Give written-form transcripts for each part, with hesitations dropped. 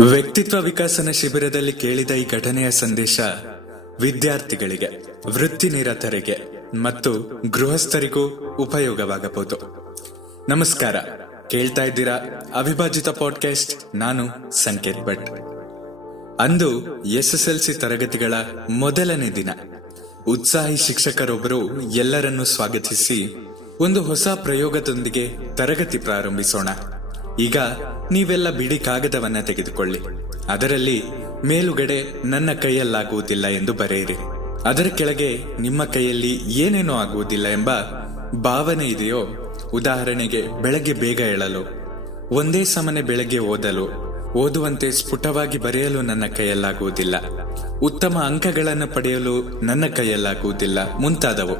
ವ್ಯಕ್ತಿತ್ವ ವಿಕಾಸನ ಶಿಬಿರದಲ್ಲಿ ಕೇಳಿದ ಈ ಘಟನೆಯ ಸಂದೇಶ ವಿದ್ಯಾರ್ಥಿಗಳಿಗೆ, ವೃತ್ತಿ ನಿರತರಿಗೆ ಮತ್ತು ಗೃಹಸ್ಥರಿಗೂ ಉಪಯೋಗವಾಗಬಹುದು. ನಮಸ್ಕಾರ, ಕೇಳ್ತಾ ಇದ್ದೀರಾ ಅವಿಭಾಜಿತ ಪಾಡ್ಕಾಸ್ಟ್. ನಾನು ಸಂಕೇತ್ ಭಟ್. ಅಂದು SSLC ತರಗತಿಗಳ ಮೊದಲನೇ ದಿನ. ಉತ್ಸಾಹಿ ಶಿಕ್ಷಕರೊಬ್ಬರು ಎಲ್ಲರನ್ನೂ ಸ್ವಾಗತಿಸಿ ಒಂದು ಹೊಸ ಪ್ರಯೋಗದೊಂದಿಗೆ ತರಗತಿ ಪ್ರಾರಂಭಿಸೋಣ. ಈಗ ನೀವೆಲ್ಲ ಬಿಡಿ ಕಾಗದವನ್ನ ತೆಗೆದುಕೊಳ್ಳಿ. ಅದರಲ್ಲಿ ಮೇಲುಗಡೆ ನನ್ನ ಕೈಯಲ್ಲಾಗುವುದಿಲ್ಲ ಎಂದು ಬರೆಯಿರಿ. ಅದರ ಕೆಳಗೆ ನಿಮ್ಮ ಕೈಯಲ್ಲಿ ಏನೇನೋ ಆಗುವುದಿಲ್ಲ ಎಂಬ ಭಾವನೆ ಇದೆಯೋ, ಉದಾಹರಣೆಗೆ ಬೆಳಗ್ಗೆ ಬೇಗ ಏಳಲು, ಒಂದೇ ಸಮನೆ ಬೆಳಗ್ಗೆ ಓದುವಂತೆ ಸ್ಫುಟವಾಗಿ ಬರೆಯಲು ನನ್ನ ಕೈಯಲ್ಲಾಗುವುದಿಲ್ಲ, ಉತ್ತಮ ಅಂಕಗಳನ್ನು ಪಡೆಯಲು ನನ್ನ ಕೈಯಲ್ಲಾಗುವುದಿಲ್ಲ ಮುಂತಾದವು.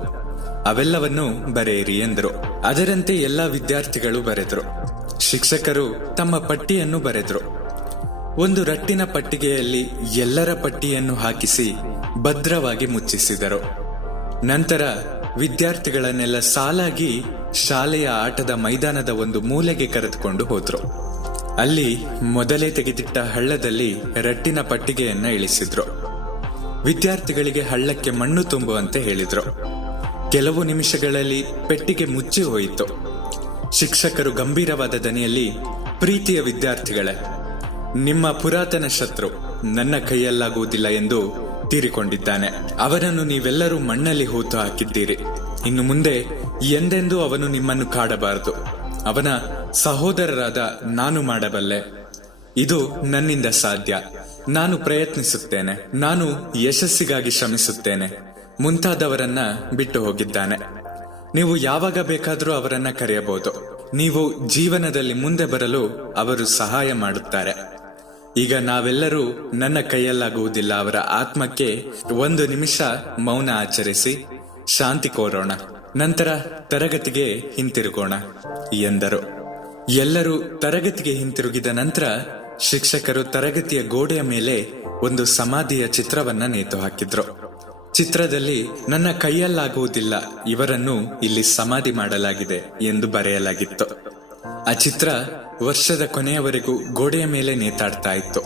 ಅವೆಲ್ಲವನ್ನು ಬರೆಯಿರಿ ಎಂದರು. ಅದರಂತೆ ಎಲ್ಲಾ ವಿದ್ಯಾರ್ಥಿಗಳು ಬರೆದ್ರು. ಶಿಕ್ಷಕರು ತಮ್ಮ ಪಟ್ಟಿಯನ್ನು ಬರೆದ್ರು. ಒಂದು ರಟ್ಟಿನ ಪಟ್ಟಿಗೆಯಲ್ಲಿ ಎಲ್ಲರ ಪಟ್ಟಿಯನ್ನು ಹಾಕಿಸಿ ಭದ್ರವಾಗಿ ಮುಚ್ಚಿಸಿದರು. ನಂತರ ವಿದ್ಯಾರ್ಥಿಗಳನ್ನೆಲ್ಲ ಸಾಲಾಗಿ ಶಾಲೆಯ ಆಟದ ಮೈದಾನದ ಒಂದು ಮೂಲೆಗೆ ಕರೆದುಕೊಂಡು ಹೋದ್ರು. ಅಲ್ಲಿ ಮೊದಲೇ ತೆಗೆದಿಟ್ಟ ಹಳ್ಳದಲ್ಲಿ ರಟ್ಟಿನ ಪಟ್ಟಿಗೆಯನ್ನ ಇಳಿಸಿದ್ರು. ವಿದ್ಯಾರ್ಥಿಗಳಿಗೆ ಹಳ್ಳಕ್ಕೆ ಮಣ್ಣು ತುಂಬುವಂತೆ ಹೇಳಿದ್ರು. ಕೆಲವು ನಿಮಿಷಗಳಲ್ಲಿ ಪೆಟ್ಟಿಗೆ ಮುಚ್ಚಿ ಹೋಯಿತು. ಶಿಕ್ಷಕರು ಗಂಭೀರವಾದ ದನಿಯಲ್ಲಿ, ಪ್ರೀತಿಯ ವಿದ್ಯಾರ್ಥಿಗಳೇ, ನಿಮ್ಮ ಪುರಾತನ ಶತ್ರು ನನ್ನ ಕೈಯಲ್ಲಾಗುವುದಿಲ್ಲ ಎಂದು ತೀರಿಕೊಂಡಿದ್ದಾನೆ. ಅವನನ್ನು ನೀವೆಲ್ಲರೂ ಮಣ್ಣಲ್ಲಿ ಹೂತು ಹಾಕಿದ್ದೀರಿ. ಇನ್ನು ಮುಂದೆ ಎಂದೆಂದೂ ಅವನು ನಿಮ್ಮನ್ನು ಕಾಡಬಾರದು. ಅವನ ಸಹೋದರರಾದ ನಾನು ಮಾಡಬಲ್ಲೆ. ಇದು ನನ್ನಿಂದ ಸಾಧ್ಯ. ನಾನು ಪ್ರಯತ್ನಿಸುತ್ತೇನೆ. ನಾನು ಯಶಸ್ಸಿಗಾಗಿ ಶ್ರಮಿಸುತ್ತೇನೆ ಮುಂತಾದವರನ್ನ ಬಿಟ್ಟು ಹೋಗಿದ್ದಾನೆ. ನೀವು ಯಾವಾಗ ಬೇಕಾದರೂ ಅವರನ್ನ ಕರೆಯಬಹುದು. ನೀವು ಜೀವನದಲ್ಲಿ ಮುಂದೆ ಬರಲು ಅವರು ಸಹಾಯ ಮಾಡುತ್ತಾರೆ. ಈಗ ನಾವೆಲ್ಲರೂ ನನ್ನ ಕೈಯಲ್ಲಾಗುವುದಿಲ್ಲ ಅವರ ಆತ್ಮಕ್ಕೆ 1 ನಿಮಿಷ ಮೌನ ಆಚರಿಸಿ ಶಾಂತಿ ಕೋರೋಣ. ನಂತರ ತರಗತಿಗೆ ಹಿಂತಿರುಗೋಣ ಎಂದರು. ಎಲ್ಲರೂ ತರಗತಿಗೆ ಹಿಂತಿರುಗಿದ ನಂತರ ಶಿಕ್ಷಕರು ತರಗತಿಯ ಗೋಡೆಯ ಮೇಲೆ ಒಂದು ಸಮಾಧಿಯ ಚಿತ್ರವನ್ನ ನೇತು ಹಾಕಿದ್ರು. ಚಿತ್ರದಲ್ಲಿ ನನ್ನ ಕೈಯಲ್ಲಾಗುವುದಿಲ್ಲ, ಇವರನ್ನು ಇಲ್ಲಿ ಸಮಾಧಿ ಮಾಡಲಾಗಿದೆ ಎಂದು ಬರೆಯಲಾಗಿತ್ತು. ಆ ಚಿತ್ರ ವರ್ಷದ ಕೊನೆಯವರೆಗೂ ಗೋಡೆಯ ಮೇಲೆ ನೇತಾಡ್ತಾ ಇತ್ತು.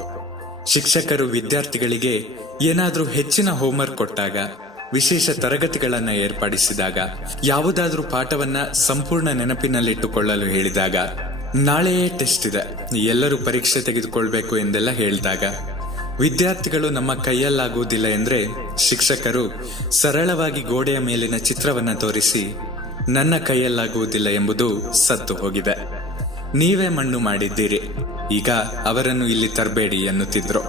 ಶಿಕ್ಷಕರು ವಿದ್ಯಾರ್ಥಿಗಳಿಗೆ ಏನಾದ್ರೂ ಹೆಚ್ಚಿನ ಹೋಮ್ವರ್ಕ್ ಕೊಟ್ಟಾಗ, ವಿಶೇಷ ತರಗತಿಗಳನ್ನ ಏರ್ಪಡಿಸಿದಾಗ, ಯಾವುದಾದ್ರೂ ಪಾಠವನ್ನ ಸಂಪೂರ್ಣ ನೆನಪಿನಲ್ಲಿಟ್ಟುಕೊಳ್ಳಲು ಹೇಳಿದಾಗ, ನಾಳೆಯೇ ಟೆಸ್ಟ್ ಇದೆ, ಎಲ್ಲರೂ ಪರೀಕ್ಷೆ ತೆಗೆದುಕೊಳ್ಬೇಕು ಎಂದೆಲ್ಲ ಹೇಳಿದಾಗ, ವಿದ್ಯಾರ್ಥಿಗಳು ನಮ್ಮ ಕೈಯಲ್ಲಾಗುವುದಿಲ್ಲ ಎಂದ್ರೆ ಶಿಕ್ಷಕರು ಸರಳವಾಗಿ ಗೋಡೆಯ ಮೇಲಿನ ಚಿತ್ರವನ್ನ ತೋರಿಸಿ, ನನ್ನ ಕೈಯಲ್ಲಾಗುವುದಿಲ್ಲ ಎಂಬುದು ಸತ್ತು ಹೋಗಿದೆ, ನೀವೇ ಮಣ್ಣು ಮಾಡಿದ್ದೀರಿ, ಈಗ ಅವರನ್ನು ಇಲ್ಲಿ ತರಬೇಡಿ ಎನ್ನುತ್ತಿದ್ರು.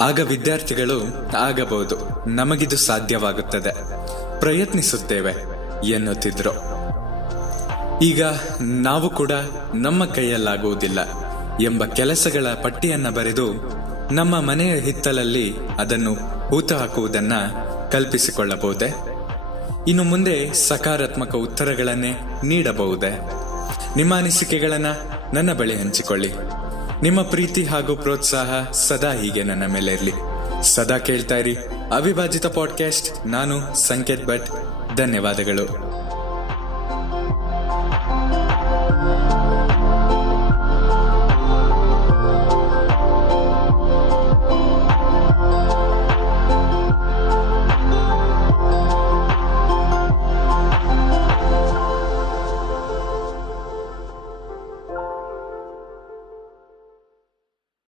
ಆಗ ವಿದ್ಯಾರ್ಥಿಗಳು, ಆಗಬಹುದು, ನಮಗಿದು ಸಾಧ್ಯವಾಗುತ್ತದೆ, ಪ್ರಯತ್ನಿಸುತ್ತೇವೆ ಎನ್ನುತ್ತಿದ್ರು. ಈಗ ನಾವು ಕೂಡ ನಮ್ಮ ಕೈಯಲ್ಲಾಗುವುದಿಲ್ಲ ಎಂಬ ಕೆಲಸಗಳ ಪಟ್ಟಿಯನ್ನ ಬರೆದು ನಮ್ಮ ಮನೆಯ ಹಿತ್ತಲಲ್ಲಿ ಅದನ್ನು ಹೂತು ಹಾಕುವುದನ್ನ ಕಲ್ಪಿಸಿಕೊಳ್ಳಬಹುದೇ? ಇನ್ನು ಮುಂದೆ ಸಕಾರಾತ್ಮಕ ಉತ್ತರಗಳನ್ನೇ ನೀಡಬಹುದೇ? ನಿಮ್ಮ ಅನಿಸಿಕೆಗಳನ್ನ ನನ್ನ ಬಳಿ ಹಂಚಿಕೊಳ್ಳಿ. ನಿಮ್ಮ ಪ್ರೀತಿ ಹಾಗೂ ಪ್ರೋತ್ಸಾಹ ಸದಾ ಹೀಗೆ ನನ್ನ ಮೇಲೆ ಇರಲಿ. ಸದಾ ಕೇಳ್ತಾ ಇರಿ ಅವಿಭಾಜಿತ ಪಾಡ್ಕಾಸ್ಟ್. ನಾನು ಸಂಕೇತ್ ಭಟ್. ಧನ್ಯವಾದಗಳು.